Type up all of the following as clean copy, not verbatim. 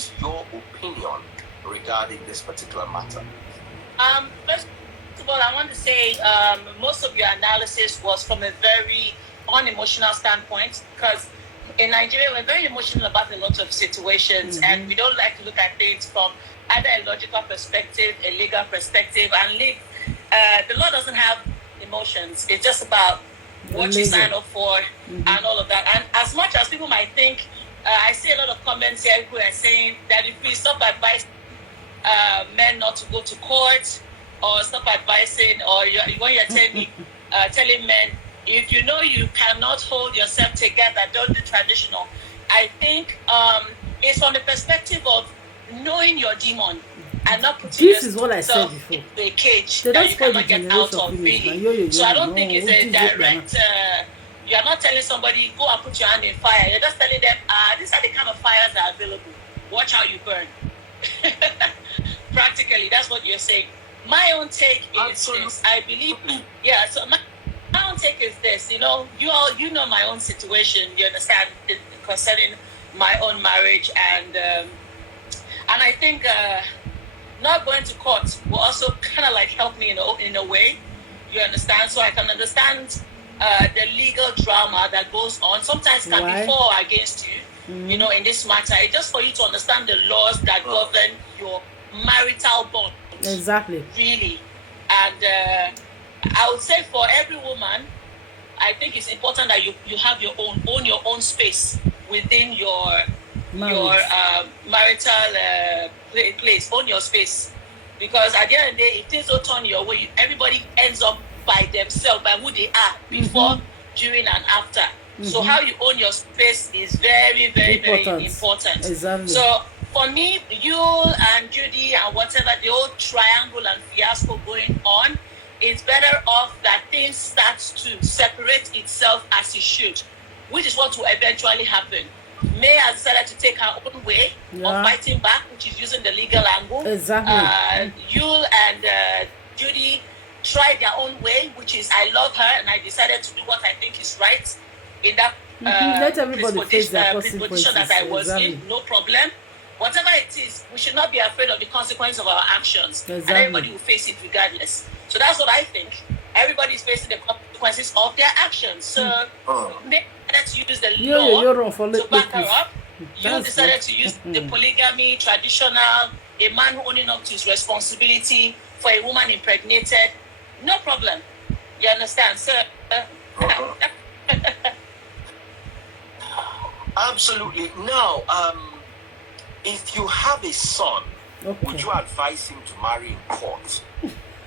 is your opinion regarding this particular matter? First of all, I want to say most of your analysis was from a very unemotional standpoint, because in Nigeria we're very emotional about a lot of situations, and we don't like to look at things from either a logical perspective, a legal perspective, and the law doesn't have emotions. It's just about what you sign up for and all of that. And as much as people might think, I see a lot of comments here who are saying that if we stop advising men not to go to court, or stop advising, or when you're telling men, if you know you cannot hold yourself together, don't do traditional. I think it's from the perspective of knowing your demon and not putting yourself in a cage that you cannot get out of, really. So I don't think it's a direct... you're not telling somebody, go and put your hand in fire. You're just telling them, these are the kind of fires that are available. Watch how you burn. Practically, that's what you're saying. My own take is this. I believe... Yeah, so my own take is this. You know my own situation. You understand, concerning my own marriage, and I think not going to court will also kind of like help me in a way. You understand? So I can understand the legal drama that goes on. Sometimes can be for or against you. You know, in this matter, it's just for you to understand the laws that govern your marital bond. Exactly. Really, and I would say for every woman, I think it's important that you have own your own space within your marital place. Own your space, because at the end of the day, if things don't turn your way, everybody ends up by themselves, by who they are before, during, and after. So how you own your space is very, very, very important. Exactly. So for me, YUL and JUDY and whatever, the whole triangle and fiasco going on, it's better off that things start to separate itself as it should, which is what will eventually happen. May has decided to take her own way of fighting back, which is using the legal angle. Exactly. YUL and JUDY tried their own way, which is I love her, and I decided to do what I think is right in that let everybody face their position that I was in. No problem. Whatever it is, we should not be afraid of the consequence of our actions. And everybody will face it regardless. So that's what I think. Everybody is facing the consequences of their actions. So they decided to use the law to back her up. You decided to use the polygamy, traditional, a man owning up to his responsibility for a woman impregnated. No problem. You understand? So absolutely. Now, if you have a son, would you advise him to marry in court?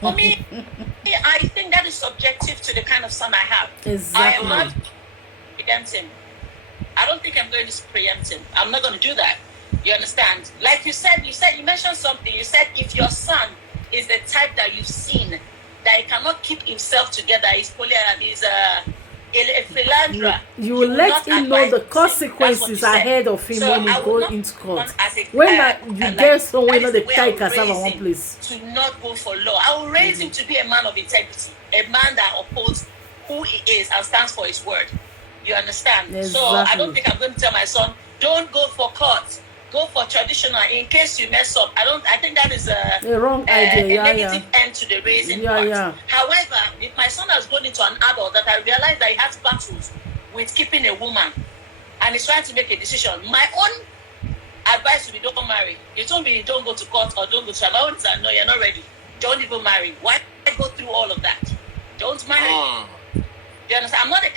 For me, I think that is subjective to the kind of son I have. Exactly. I am not preempt him. I don't think I'm going to preempt him. I'm not going to do that. You understand? Like you mentioned something. You said if your son is the type that you've seen, that he cannot keep himself together, he's a philanderer. You will let him know the consequences ahead of him when he goes into court. When you get someone that carry cassava one place. To not go for law. I will raise him to be a man of integrity, a man that upholds who he is and stands for his word. You understand? Exactly. So I don't think I'm going to tell my son, don't go for court. Go for traditional in case you mess up. I think that is a wrong idea. A negative end to the raising part. However, if my son has gone into an adult that I realize that he has battles with keeping a woman and he's trying to make a decision, my own advice would be don't marry. You told me don't go to court or don't go to my own is no, you're not ready. Don't even marry. Why go through all of that? Don't marry. You understand? I'm not the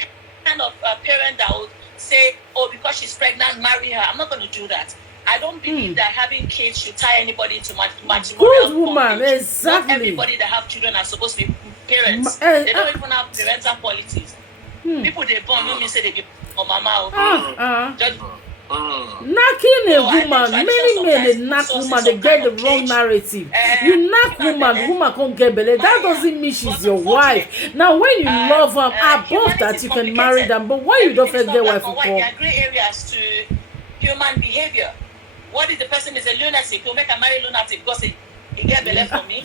kind of parent that would say, oh, because she's pregnant, marry her. I'm not going to do that. I don't believe that having kids should tie anybody into matrimonial. Good woman, exactly. Not everybody that have children are supposed to be parents. They don't even have parental qualities. People they born don't mean say they be mama. Knocking a woman, many men they knock woman, they get the wrong narrative. You knock woman, the woman can't get belly. That doesn't mean she's your wife. Now when you love them, above that you can marry them. But why you don't first get wife for? There are grey areas to human behavior. What if the person is a lunatic? You make a marry lunatic because he get belly for me,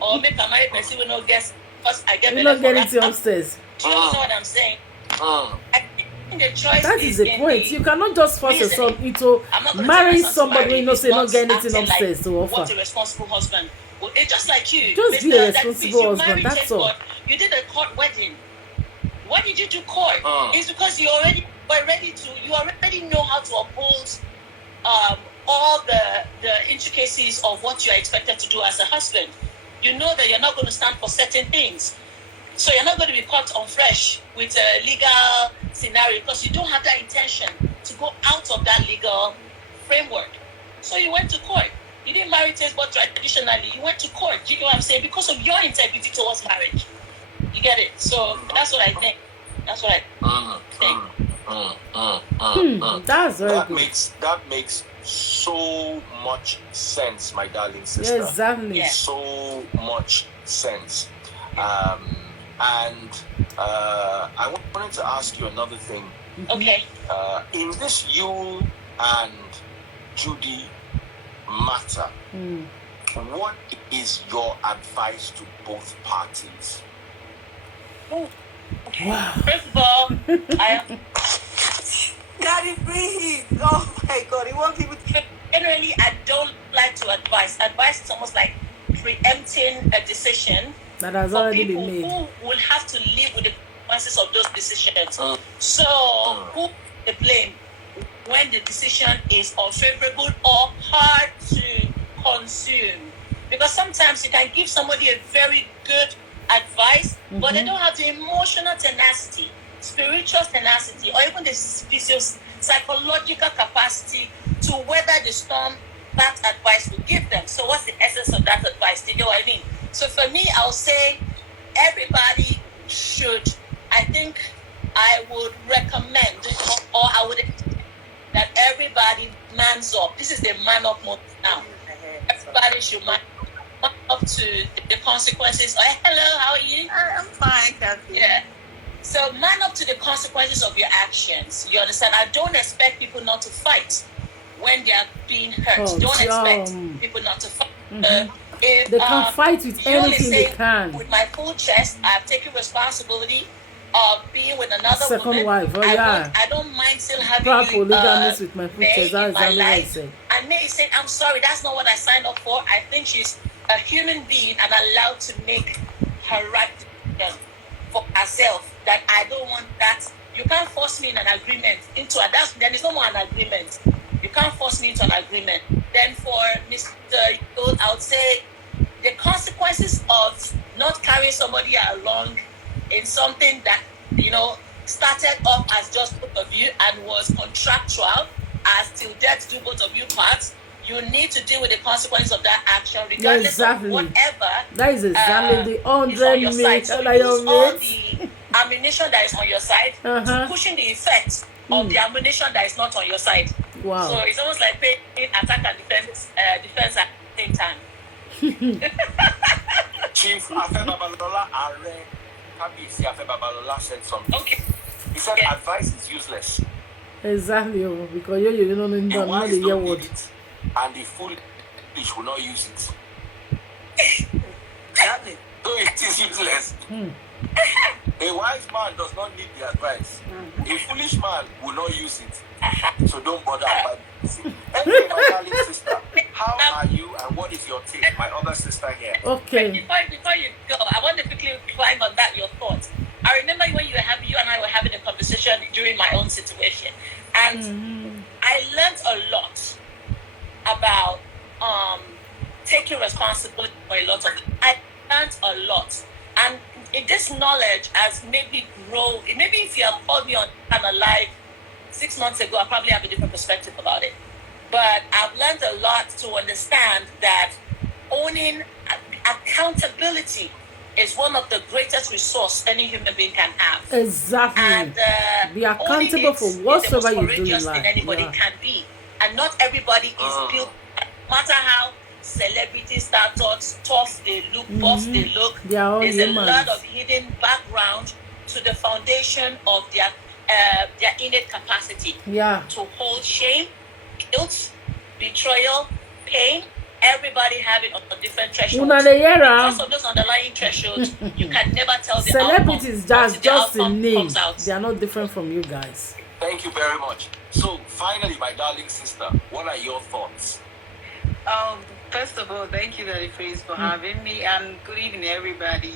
or make a marry person who no guess because I get belly for not getting to upstairs. Do you understand what I'm saying? the choice that is the point. You cannot just force a son into marrying somebody when you know say not get anything upstairs to offer. What a responsible husband. Well, it's just like you. Just be a responsible husband. That's all. You did a court wedding. Why did you do court? It's because you already know how to uphold all the intricacies of what you are expected to do as a husband. You know that you're not going to stand for certain things. So you're not going to be caught on fresh with a legal scenario because you don't have that intention to go out of that legal framework. So you went to court. You didn't marry but traditionally. You went to court. You know what I'm saying? Because of your integrity towards marriage. You get it? So that's what I think. That's what I think. That's very good. That makes so much sense, my darling sister. Exactly. Yeah. So much sense. And I wanted to ask you another thing. Okay. In this YUL and JUDY matter, what is your advice to both parties? Oh, okay. Wow. First of all, Daddy, breathe. Oh my God, he wants people to. Generally, I don't like to advise. Advice is almost like preempting a decision that has already been made. Who will have to live with the consequences of those decisions. So, who the blame when the decision is unfavorable or hard to consume? Because sometimes you can give somebody a very good advice, but they don't have the emotional tenacity, spiritual tenacity, or even the psychological capacity to weather the storm that advice will give them. So what's the essence of that advice? Do you know what I mean? So for me, I'll say everybody should, I think I would recommend, or I would that everybody mans up. This is the man up moment now. Everybody should man up to the consequences. Oh, hello, how are you? I'm fine, Kathy. Yeah. So man up to the consequences of your actions. You understand? I don't expect people not to fight when they are being hurt. Don't expect people not to fight. If, they can fight with anything they can. With my full chest, I've taken responsibility of being with another second woman. Wife. Oh, yeah. I don't mind still having proud you polygamist with my full chest. That is my what I life. say. I may say, I'm sorry, that's not what I signed up for. I think she's a human being and allowed to make her right decision for herself. That I don't want that. You can't force me in an agreement into a. Then there's no more an agreement. You can't force me into an agreement. Then for Mr. Yul, I would say the consequences of not carrying somebody along in something that, you know, started off as just both of you and was contractual as till death do both of you parts. You need to deal with the consequences of that action, regardless of whatever. That is exactly the 100 minutes. So you use all the ammunition that is on your side, pushing the effect of the ammunition that is not on your side. Wow. So it's almost like playing attack and defense at the same time. Chief Afe Babalola Are Kabisi Afe Babalola said something. Okay. He said advice is useless. Exactly, because you don't know the year word. And the foolish will not use it. So it is useless. A wise man does not need the advice. A foolish man will not use it. So don't bother about it. Anyway, my darling sister, how are you and what is your take? My other sister here. Okay. Before you go, I want to quickly climb on that, your thoughts. I remember when you and I were having a conversation during my own situation. And I learned a lot about taking responsibility for a lot of it. I learned a lot. And this knowledge has made me grow. Maybe if you have called me on I'm alive 6 months ago, I probably have a different perspective about it. But I've learned a lot to understand that owning accountability is one of the greatest resources any human being can have. Exactly. And be accountable for whatsoever you do in life. Anybody can be. And not everybody is built, no matter how celebrity status, tough they look, boss they look. There's a lot of hidden background to the foundation of their innate capacity to hold shame, guilt, betrayal, pain, everybody have it on a different threshold. Because of those underlying thresholds, you can never tell the celebrities outcome. just in name. They are not different from you guys. Thank you very much. So, finally, my darling sister, what are your thoughts? First of all, thank you, Daddy Freeze, for having me, and good evening, everybody.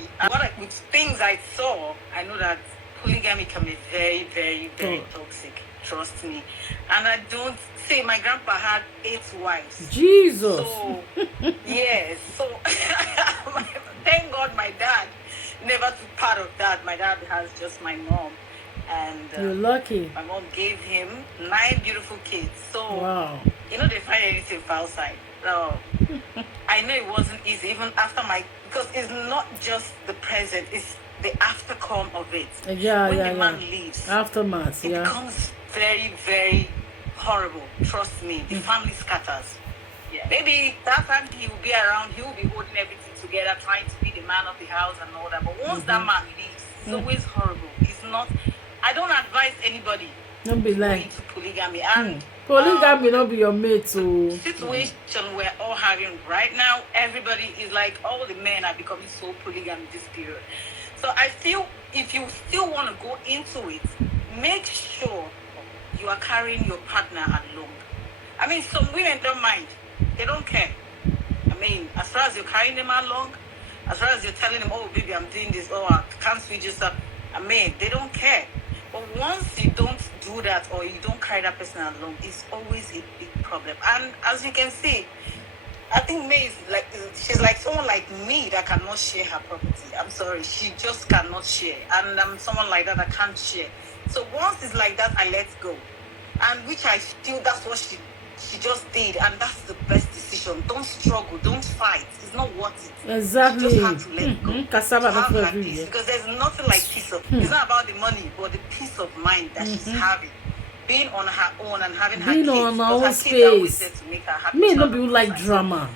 With things I saw, I know that polygamy can be very, very, very toxic. Trust me. And I don't say my grandpa had 8 wives. Jesus. So, yes. So, thank God my dad never took part of that. My dad has just my mom. And you're lucky. My mom gave him 9 beautiful kids. So, wow. They find anything outside. So, I know it wasn't easy, even after because it's not just the present, it's the aftercome of it. When the man leaves, aftermath, it becomes very, very horrible. Trust me, the family scatters. Yeah. Maybe that time he will be around, he will be holding everything together, trying to be the man of the house and all that. But once that man leaves, it's always horrible. It's not. I don't advise anybody to go into polygamy. And polygamy not be your mate. So situation we're all having right now, everybody is like, all the men are becoming so polygamy this period. So I feel if you still want to go into it, make sure you are carrying your partner along. I mean, some women don't mind. They don't care. I mean, as far as you're carrying them along, as far as you're telling them, oh, baby, I'm doing this, oh, I can't switch this up. I mean, they don't care. But once you don't do that or you don't carry that person along, it's always a big problem. And as you can see, I think May is like, she's like someone like me that cannot share her property. I'm sorry, she just cannot share. And I'm someone like that can't share. So once it's like that, I let go. And which I feel that's what she just did. And that's the best decision. Don't struggle, don't fight. It's not worth it. Exactly. You just have to let go. Because there's nothing like peace of it's not about the money, but the peace of mind that she's having. Being on her own and having her kids. On her own space. Me no be like drama.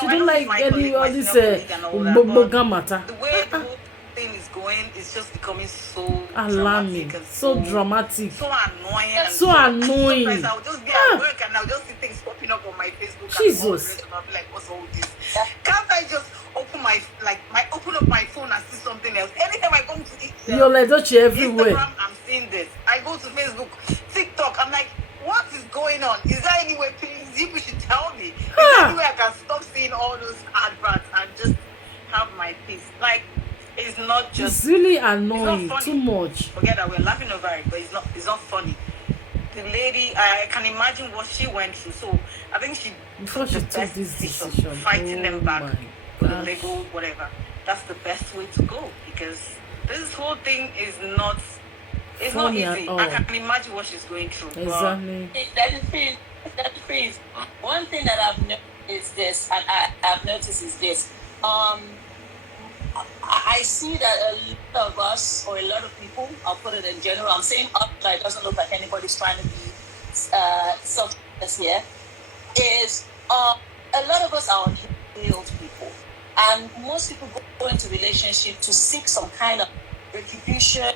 She don't like any all this matter. The way the whole thing is going is just becoming so alarming, so dramatic, so annoying. So annoying. Sometimes I'll just be at work and I'll just see things popping up on my Facebook. Jesus. And I'll be like, what's all this? Can't I just open up my phone and see something else? Anytime I come to you're like everywhere. Instagram, I'm seeing this. I go to Facebook, TikTok, I'm like, what is going on? Is there any way, please, people should tell me? Is there any way I can stop seeing all those adverts and just have my peace? Like, it's not just... It's really annoying, too much. Forget that, we're laughing over it, but it's not funny. The lady, I can imagine what she went through, so I think she took the best decision, fighting them back with the legal, whatever. That's the best way to go, because this whole thing is not... It's not easy. I can imagine what she's going through. Exactly. That is freeze. One thing that I've noticed is this, and I've noticed is this. I see that a lot of us, or a lot of people, I'll put it in general, I'm saying us, it doesn't look like anybody's trying to be self-conscious here, is a lot of us are unhealed people. And most people go into relationship to seek some kind of retribution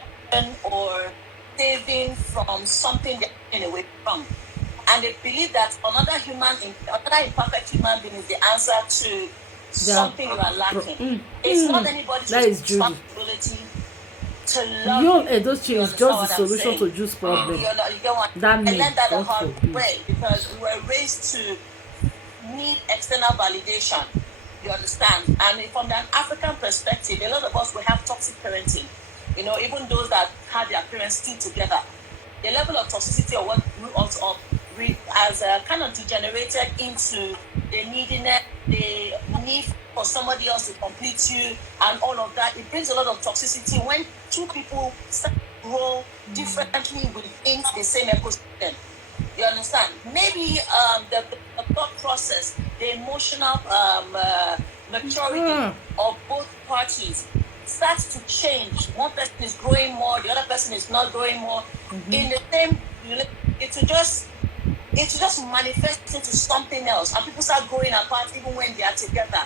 or saving from something they're getting away from. And they believe that another imperfect human being is the answer to something you are lacking. It's not anybody's responsibility to love you. Those things just the solution to Jude's problem. You get what? I learned that the hard way because we were raised to need external validation. You understand? And from an African perspective, a lot of us will have toxic parenting. Even those that had their parents still together, the level of toxicity of what grew us up as kind of degenerated into the neediness, the need for somebody else to complete you, and all of that. It brings a lot of toxicity when two people start to grow differently within the same ecosystem. You understand? Maybe the thought process, the emotional maturity of both parties starts to change. One person is growing more, the other person is not growing more. In the same, it will just manifest into something else, and people start growing apart even when they are together,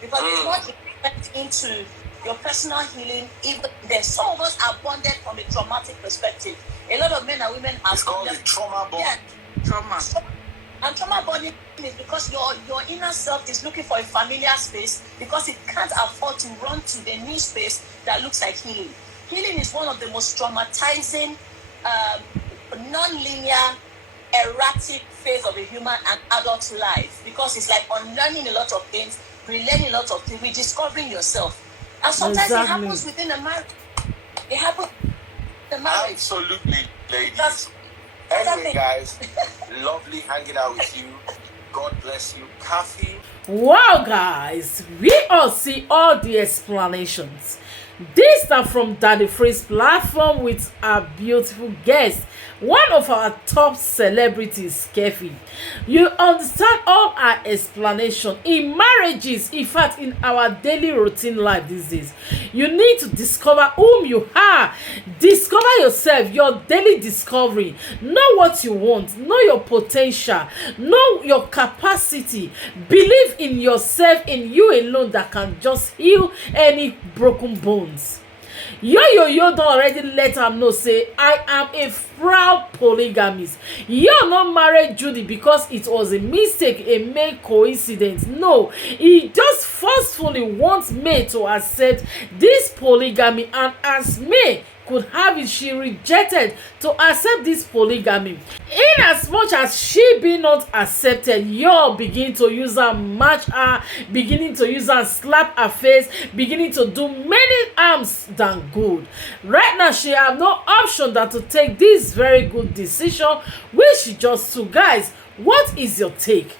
because it's not investment into your personal healing. Even there, some of us are bonded from a traumatic perspective. A lot of men and women are called the trauma bond. Yeah, trauma. And trauma bonding is because your inner self is looking for a familiar space because it can't afford to run to the new space that looks like healing. Healing is one of the most traumatizing, non-linear, erratic phase of a human and adult life because it's like unlearning a lot of things, relearning a lot of things, rediscovering yourself. And sometimes it happens within a marriage. It happens in a marriage. Absolutely, ladies. Anyway, guys, lovely hanging out with you. God bless you. Kathy. Wow, guys, we all see all the explanations. This are from Daddy Free's platform with our beautiful guest, one of our top celebrities, Kefi. You understand all our explanation in marriages, in fact, in our daily routine life these days. You need to discover whom you are. Discover yourself, your daily discovery. Know what you want. Know your potential. Know your capacity. Believe in yourself, in you alone that can just heal any broken bones. Yo don't already let am know say I am a proud polygamist. Yo not married Judy because it was a mistake, a mere coincidence. No, he just forcefully wants me to accept this polygamy, and as me could have it, she rejected to accept this polygamy. In as much as she be not accepted, you begin to use her, match her, beginning to use her, slap her face, beginning to do many harms than good. Right now, she have no option than to take this very good decision, which she just took. Guys, what is your take?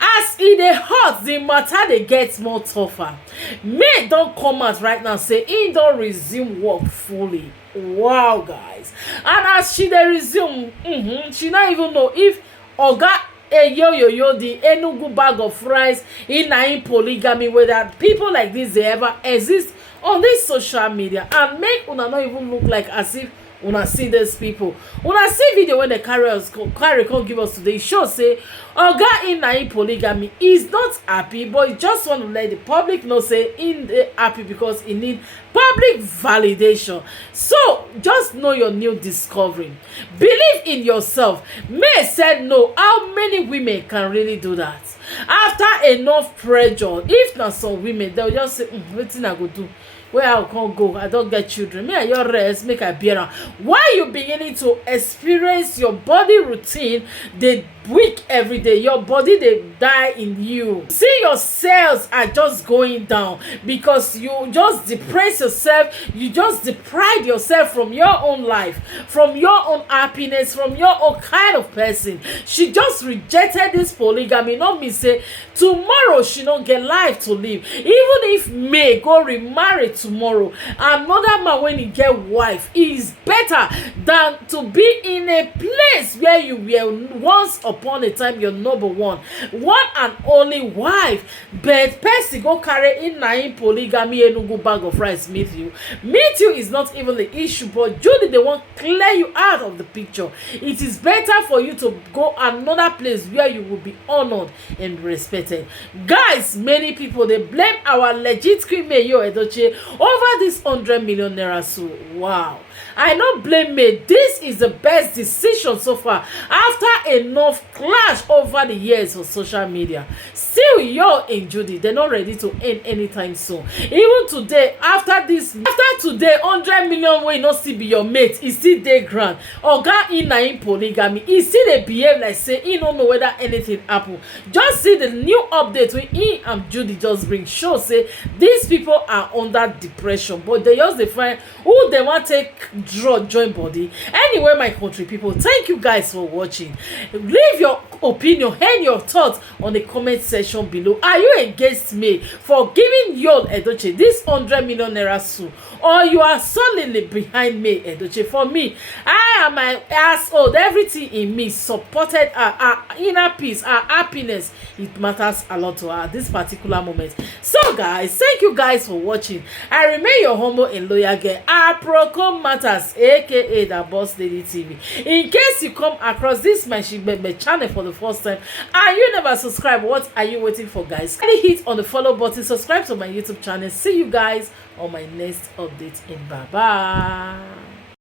As e dey hot, the matter dey get more tougher. May don come out right now say he don resume work fully. Wow, guys. And as she dey resume, she no even know if oga yo the Enugu bag of rice in polygamy, whether people like this they ever exist on this social media, and make una not even look like as if una see these people. Una see video when the carry come give us today, show say oga in polygamy is not happy, but he just want to let the public know say in happy because he need public validation. So just know your new discovery. Believe in yourself. May said no. How many women can really do that? After enough pressure, if not some women, they'll just say, wetin I go do? Where I can't go, I don't get children. Me and your rest, make I bear am. Why you beginning to experience your body routine, they weak every day, your body they die in you. See, your cells are just going down because you just depress yourself, you just deprive yourself from your own life, from your own happiness, from your own kind of person. She just rejected this polygamy. Not me say tomorrow she don't get life to live. Even if May go remarry tomorrow, another man when he get wife is better than to be in a place where you were once upon a time your number one and only wife, but person go carry in polygamy Enugu bag of rice meet you is not even the issue, but Judy they want clear you out of the picture. It is better for you to go another place where you will be honored and respected. Guys, many people they blame our legit queen Mayor Edochie over this 100 million naira. So wow, I don't blame me. This is the best decision so far after enough clash over the years on social media. Still, Yo and Judy, they're not ready to end anytime soon. Even today, after today, 100 million will not still be your mate. He still dey grand. Oga in polygamy, he still dey behave like say he don't know whether anything happen. Just see the new update when he and Judy just bring show say these people are under depression, but they just define who they want take draw join body. Anyway, my country people, thank you guys for watching. Leave your opinion and your thoughts on the comment section below. Are you against me for giving YUL Edochie this 100 million naira suit, or you are solidly behind me Edochie? For me, I am my asshole. Everything in me supported her inner peace, her happiness. It matters a lot to her at this particular moment. So guys, thank you guys for watching. I remain your humble and loyal girl, Aprocom Matters, aka the Boss Lady TV. In case you come across this my channel for the first time and you never subscribe, what are you waiting for, guys? Kindly hit on the follow button, subscribe to my YouTube channel. See you guys on my next update, and bye bye.